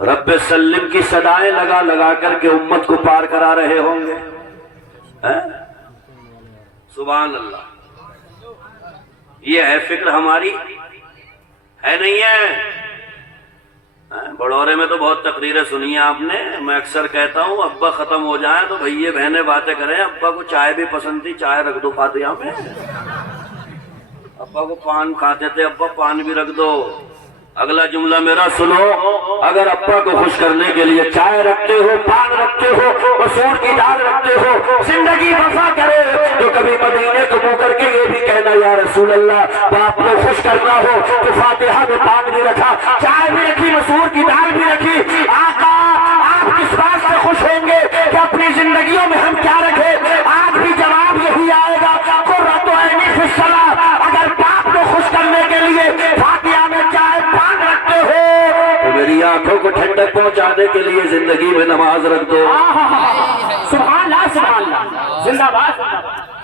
رب سلم کی صدائیں لگا لگا کر کے امت کو پار کرا رہے ہوں گے. سبحان اللہ. یہ ہے فکر ہماری، ہے نہیں ہے؟ بڑورے میں تو بہت تقریریں سنی ہیں آپ نے. میں اکثر کہتا ہوں ابا ختم ہو جائیں تو بھئی بہنیں باتیں کریں. ابا کو چائے بھی پسند تھی، چائے رکھ دو فاتحہ میں. ابا کو پان کھاتے تھے، ابا پان بھی رکھ دو. اگلا جملہ میرا سنو، اگر ابا کو خوش کرنے کے لیے چائے رکھتے ہو، پان رکھتے ہو، مسور کی دال رکھتے ہو، زندگی وفا کرے تو کبھی مدینے کو منہ کر کے یہ بھی کہنا یا رسول اللہ باپ کو خوش کرنا ہو تو فاتحہ میں پان بھی رکھا، چائے بھی رکھی، مسور کی دال بھی رکھی. آقا آپ کس بات سے خوش ہوں گے کہ اپنی زندگیوں میں ہم کیا رکھے؟ آج بھی جواب یہی آئے گا قرۃ عینی فی الصلاۃ. اگر باپ کو خوش کرنے کے لیے فاتحہ میں چائے پان رکھتے ہو تو میری آنکھوں کو ٹھنڈک پہنچانے کے لیے زندگی میں نماز رکھ دو. سبحان اللہ سبحان اللہ، زندہ باد،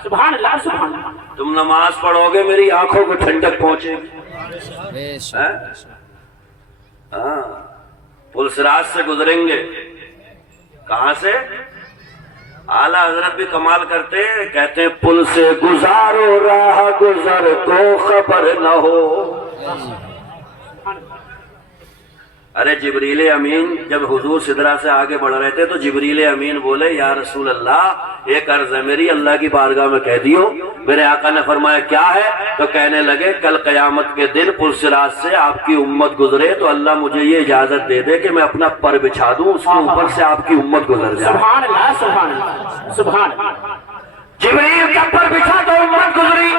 سبحان اللہ سبحان اللہ. تم نماز پڑھو گے میری آنکھوں کو ٹھنڈک پہنچے گی. ہاں پل صراط سے گزریں گے. کہاں سے؟ اعلیٰ حضرت بھی کمال کرتے ہیں، کہتے ہیں پل سے گزارو راہ گزر کو خبر نہ ہو. ارے جبریل امین جب حضور سدرہ سے آگے بڑھ رہے تھے تو جبریل امین بولے یا رسول اللہ ایک عرض ہے میری، اللہ کی بارگاہ میں کہہ دیو. میرے آقا نے فرمایا کیا ہے؟ تو کہنے لگے کل قیامت کے دن پل صراط سے آپ کی امت گزرے تو اللہ مجھے یہ اجازت دے دے کہ میں اپنا پر بچھا دوں، اس کے اوپر سے آپ کی امت گزر جائے. سبحان اللہ سبحان اللہ سبحان اللہ. جبریل کا پر بچھا تو امت گزری،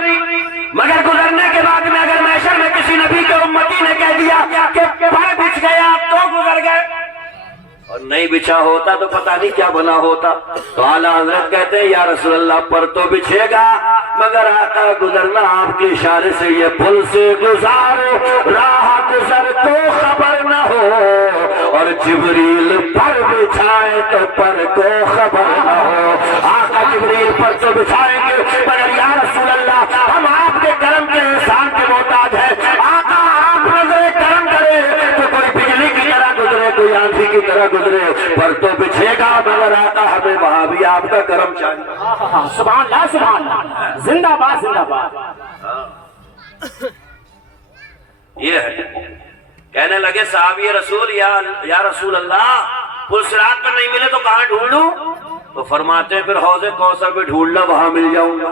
مگر گزرنے کے بعد میں اگر محشر میں کسی نبی کے امتی نے کہہ دیا کہ پر بچھ گیا تو گزر گئے، اور نہیں بچھا ہوتا تو پتہ نہیں کیا بنا ہوتا. تو اعلیٰ حضرت کہتے ہیں یا رسول اللہ پر تو بچھے گا مگر آقا گزرنا آپ کے اشارے سے یہ پل سے گزارو راہ گزر تو خبر نہ ہو، اور جبریل پر بچھائے تو پر کو خبر نہ ہو. آقا جبریل پر تو بچھائیں گے مگر یا رسول اللہ ہم آپ کے کرم کے احسان کے محتاج ہیں. آقا آپ نظر کرم کرے تو کوئی بجلی کی طرح گزرے، کوئی آندھی کی طرح گزرے، پر تو بچھے گا مگر آقا ہمیں وہاں بھی آپ کا کرم چاہیے. سبحان اللہ سبحان اللہ، زندہ باد زندہ باد. یہ ہے. کہنے لگے صحابی رسول یا رسول اللہ پل صراط پر نہیں ملے تو کہاں ڈھونڈوں؟ تو فرماتے ہیں پھر حوض کوثر پہ ڈھونڈنا، وہاں مل جاؤں گا.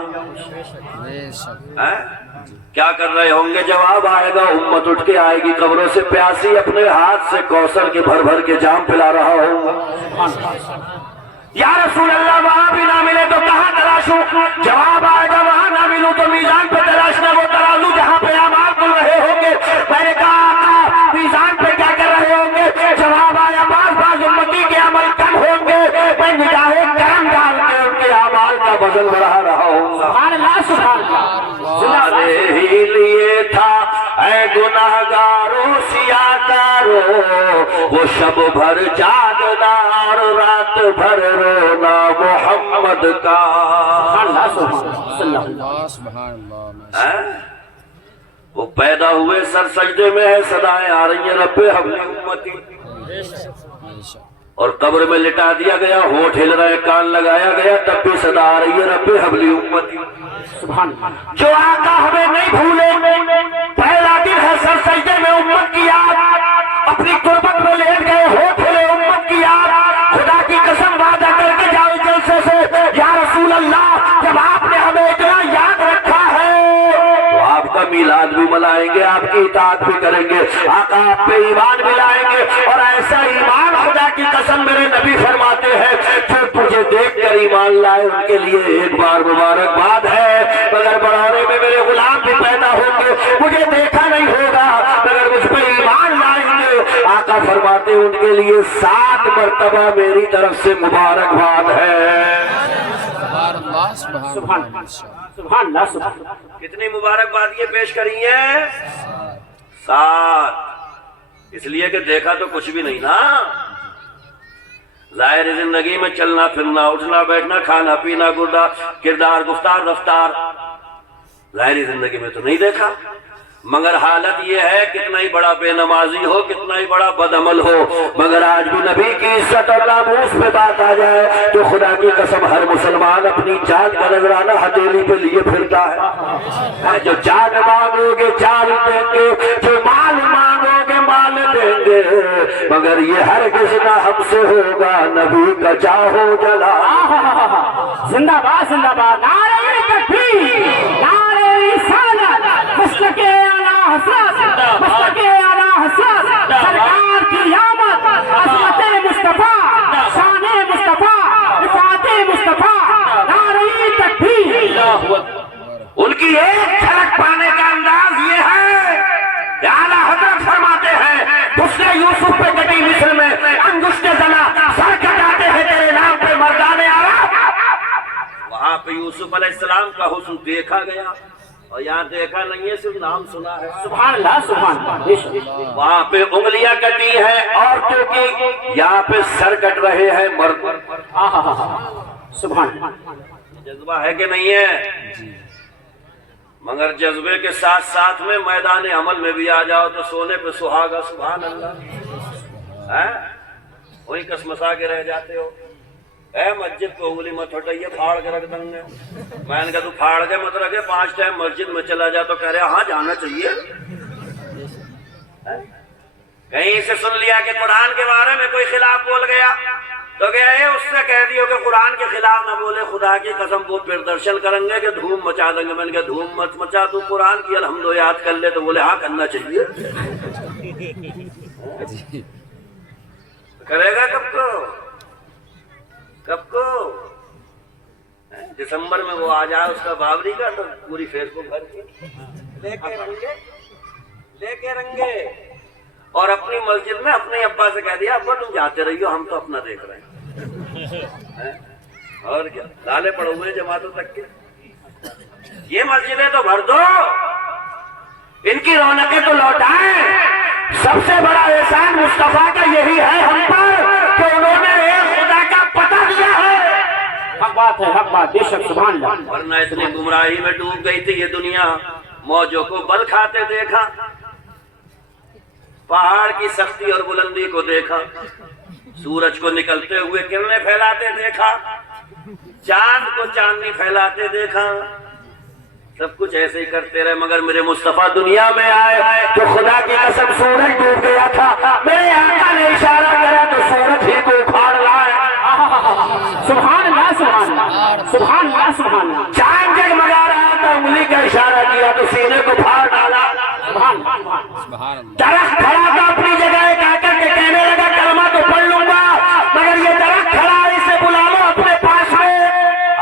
کیا کر رہے ہوں گے؟ جواب آئے گا امت اٹھ کے آئے گی قبروں سے پیاسی، اپنے ہاتھ سے کوثر کے بھر بھر کے جام پلا رہا ہوگا. یا رسول اللہ وہاں بھی نہ ملے تو کہاں تلاشوں؟ جواب آئے گا وہاں نہ ملوں تو میزان پہ تلاشنا، وہ ترازو جہاں پہ اعمال تل رہے ہوں گے. میں نے کہا آقا میزان پہ کیا کر رہے ہوں گے؟ جواب آیا بعض امتی کے عمل کم ہوں گے، میں نگاہ کرم ڈال کے ان کے اعمال کا وزن بڑھا رہا ہوں. سبحان اللہ سبحان اللہ. تمہارے ہی لیے تھا اے گناہگاروں سیاکاروں وہ شب بھر جاگنا اور رات بھر رونا محمد کا. وہ پیدا ہوئے سر سجدے میں ہے، صدائیں آ رہی ہیں رب حبلی امتی، اور قبر میں لٹا دیا گیا، ہونٹ ہل رہے، کان لگایا گیا، تب بھی صدا آ رہی ہے رب حبلی امتی. جو آقا ہمیں نہیں بھولے، پہلا دن ہے سر سجدے میں امت کی یاد، اپنی قربت میں لیٹ گئے، ہونٹ ہلے امت کی یاد. خدا کی قسم وعدہ کر کے جاؤ جلسے سے یا رسول اللہ جب آپ نے ہمیں اتنا یاد رکھا ہے تو آپ کا میلاد بھی منائیں گے، آپ کی اطاعت بھی کریں گے، آقا آپ پہ ایمان بھی لائیں گے. اور ایسا ایمان خدا کی قسم میرے نبی فرماتے ہیں جو تجھے دیکھ کر ایمان لائے ان کے لیے ایک بار مبارکباد ہے، مگر بڑھانے میں میرے غلام بھی پیدا ہوں گے، مجھے دیکھا نہیں ہوگا مگر مجھ پہ ایمان لائیں گے. آقا فرماتے ہیں ان کے لیے 7 مرتبہ میری طرف سے مبارکباد ہے. سبحان اللہ سبحان. کتنی مبارکباد یہ پیش کری ہیں؟ 7. اس لیے کہ دیکھا تو کچھ بھی نہیں نا. ظاہر زندگی میں چلنا پھرنا، اٹھنا بیٹھنا، کھانا پینا، کردار گفتار رفتار ظاہری زندگی میں تو نہیں دیکھا، مگر حالت یہ ہے کتنا ہی بڑا بے نمازی ہو، کتنا ہی بڑا بدعمل ہو، مگر آج بھی نبی کی عزت اور ناموس پہ بات آ جائے تو خدا کی قسم ہر مسلمان اپنی جان کا نذرانہ ہتھیلی پہ لیے پھرتا ہے۔ جو جان مانگو گے جان دیں گے، جو مال مانگو گے مال دیں گے، مگر یہ ہرگز نہ ہم سے ہوگا نبی کا چاہو جلا۔ زندہ باد زندہ باد، نعرہ تکبیر، نعرہ رسالت، مسلک اعلیٰ حضرت، مسلک اعلیٰ حضرت، سرکار کی آمد، عظمت مصطفیٰ، شان مصطفیٰ، رفعت مصطفیٰ، نعرہ تکبیر۔ ان کی ایک جھلک پانے کا انداز یہ ہے کہ اعلیٰ حضرت فرماتے ہیں حسن یوسف پہ کبھی مصر میں انگشت زنا سر کٹاتے ہیں تیرے نام پہ مردان عرب۔ وہاں پہ یوسف علیہ السلام کا حسن دیکھا گیا اور یہاں دیکھا نہیں ہے، صرف نام سنا ہے۔ سبحان اللہ سبحان اللہ۔ وہاں پہ انگلیاں کٹی ہیں عورتوں کی، یہاں پہ سر کٹ رہے ہیں مرد۔ سبحان اللہ۔ جذبہ ہے کہ نہیں ہے؟ مگر جذبے کے ساتھ ساتھ میں میدان عمل میں بھی آ جاؤ تو سونے پہ سہاگا۔ سبحان اللہ۔ وہی کسمسا کے رہ جاتے ہو۔ اے مسجد کو انگلی مت ہٹائیے، پھاڑ کے رکھ دیں گے۔ میں نے کہا تو پھاڑ کے مت رکھے، 5 ٹائم مسجد میں چلا جا تو کہہ رہے ہاں جانا چاہیے۔ کہیں سے سن لیا کہ قرآن کے بارے میں کوئی خلاف بول گیا تو کیا ہے اس سے کہہ دیو کہ قرآن کے خلاف نہ بولے، خدا کی قسم وہ پھر درشن کریں گے کہ دھوم مچا دیں گے۔ میں نے کہا دھوم مت مچا، تو قرآن کی الحمد یاد کر لے۔ تو بولے ہاں کرنا چاہیے۔ کرے گا کب کو؟ کب کو؟ دسمبر میں وہ آ جائے اس کا بابری کا تو پوری فیس بک بھر کے لے کے رنگے اور اپنی مسجد میں اپنے ابا سے کہہ دیا ابا تم جاتے رہیو، ہم تو اپنا دیکھ رہے ہیں۔ اور کیا لالے پڑے ہوئے جماعتوں تک کے۔ یہ مسجدیں تو بھر دو، ان کی رونقیں تو لوٹائیں۔ سب سے بڑا احسان مصطفیٰ کا یہی ہے ہم پر کہ انہوں نے ایک خدا کا پتہ دیا ہے۔ حق بات ہے، حق بات، بے شک سبحان اللہ۔ ورنہ اتنی گمراہی میں ڈوب گئی تھی یہ دنیا، موجوں کو بل کھاتے دیکھا، پہاڑ کی سختی اور بلندی کو دیکھا، سورج کو نکلتے ہوئے کرنیں پھیلاتے دیکھا، چاند کو چاندنی پھیلاتے دیکھا، سب کچھ ایسے ہی کرتے رہے، مگر میرے مصطفیٰ دنیا میں آئے تو خدا کی قسم سورج ڈوب گیا تھا، میرے آقا نے اشارہ کرا تو سورج ہی کو اکھاڑ لائے۔ سبحان اللہ سبحان اللہ، سبحان اللہ سبحان اللہ۔ چاند جگمگا رہا تھا، انگلی کا اشارہ کیا تو سینے کو پھاڑ ڈالا۔ سبحان اللہ۔ درخت کھڑا تھا اپنی جگہ آ کر کے کہنے لگا کلمہ تو پڑھ لوں گا، مگر یہ درخت کھڑا ہے اسے بلا لو اپنے پاس میں۔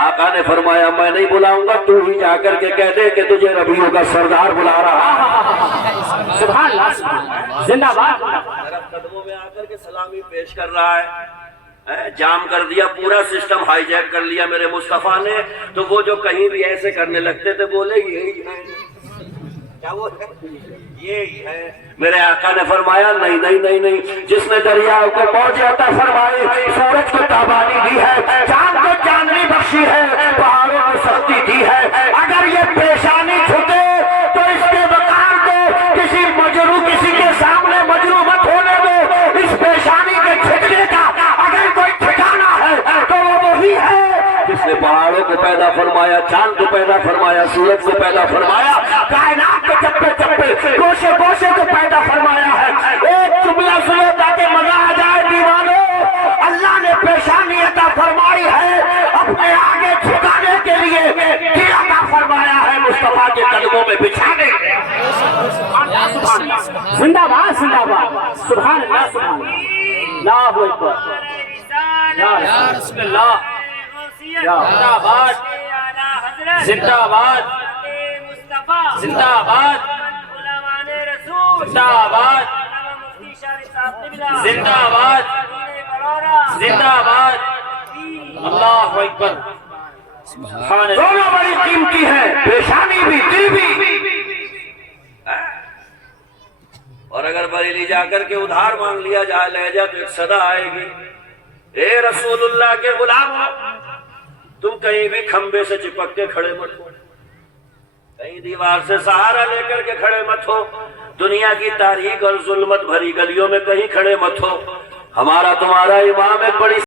آقا نے فرمایا میں نہیں بلاؤں گا، تو ہی جا کر کے کہہ دے کہ تجھے ربیوں کا سردار بلا رہا ہے۔ سبحان اللہ، زندہ باد۔ درخت قدموں میں آ کر کے سلامی پیش کر رہا ہے، جام کر دیا، پورا سسٹم ہائی جیک کر لیا میرے مصطفیٰ نے۔ تو وہ جو کہیں بھی ایسے کرنے لگتے تھے بولے یہی ہے، کیا وہ یہی ہے۔ میرے آقا نے فرمایا نہیں نہیں نہیں نہیں، جس نے دریاؤں کو موج عطا فرمائی، سورج کو تابانی دی ہے، چاند کو چاندنی بخشی ہے، پہاڑوں کو سختی دی ہے، اگر یہ پیشانی چھٹے تو اس کے وقار کو کسی مجروح کسی کے سامنے مجروح مت ہونے دو۔ اس پیشانی کے چھٹنے کا اگر کوئی ٹھکانا ہے تو وہ وہی ہے جس نے پہاڑوں کو پیدا فرمایا، چاند کو پیدا فرمایا، سورج کو پیدا فرمایا، کائنات کے چپے چپے گوشے گوشے کو پیدا فرمایا ہے۔ ایک جملہ سنو تاکہ مزہ آ جائے دیوانوں، اللہ نے پیشانی عطا فرمائی ہے اپنے آگے جھکانے کے لیے، دل عطا فرمایا ہے مصطفیٰ کے قدموں میں بچھانے کے لیے۔ زندہ باد زندہ باد، سبحان اللہ سبحان اللہ، اللہ اکبر، یا رسول اللہ، زندہ باد زندہ باد زندہ باد زندہ باد زندہ باد زندہ باد، اللہ اکبر، سبحان اللہ۔ دونوں بڑی قیمتی ہیں، پیشانی بھی دل بھی۔ اور اگر بریلی جا کر کے ادھار مانگ لیا جائے لہجہ تو ایک صدا آئے گی، اے رسول اللہ کے غلام، تم کہیں بھی کھمبے سے چپک کے کھڑے مت ہو، کہیں دیوار سے سہارا لے کر کے کھڑے مت ہو، دنیا کی تاریخ اور ظلمت بھری گلیوں میں کہیں کھڑے مت ہو. ہمارا تمہارا امام ایک بڑی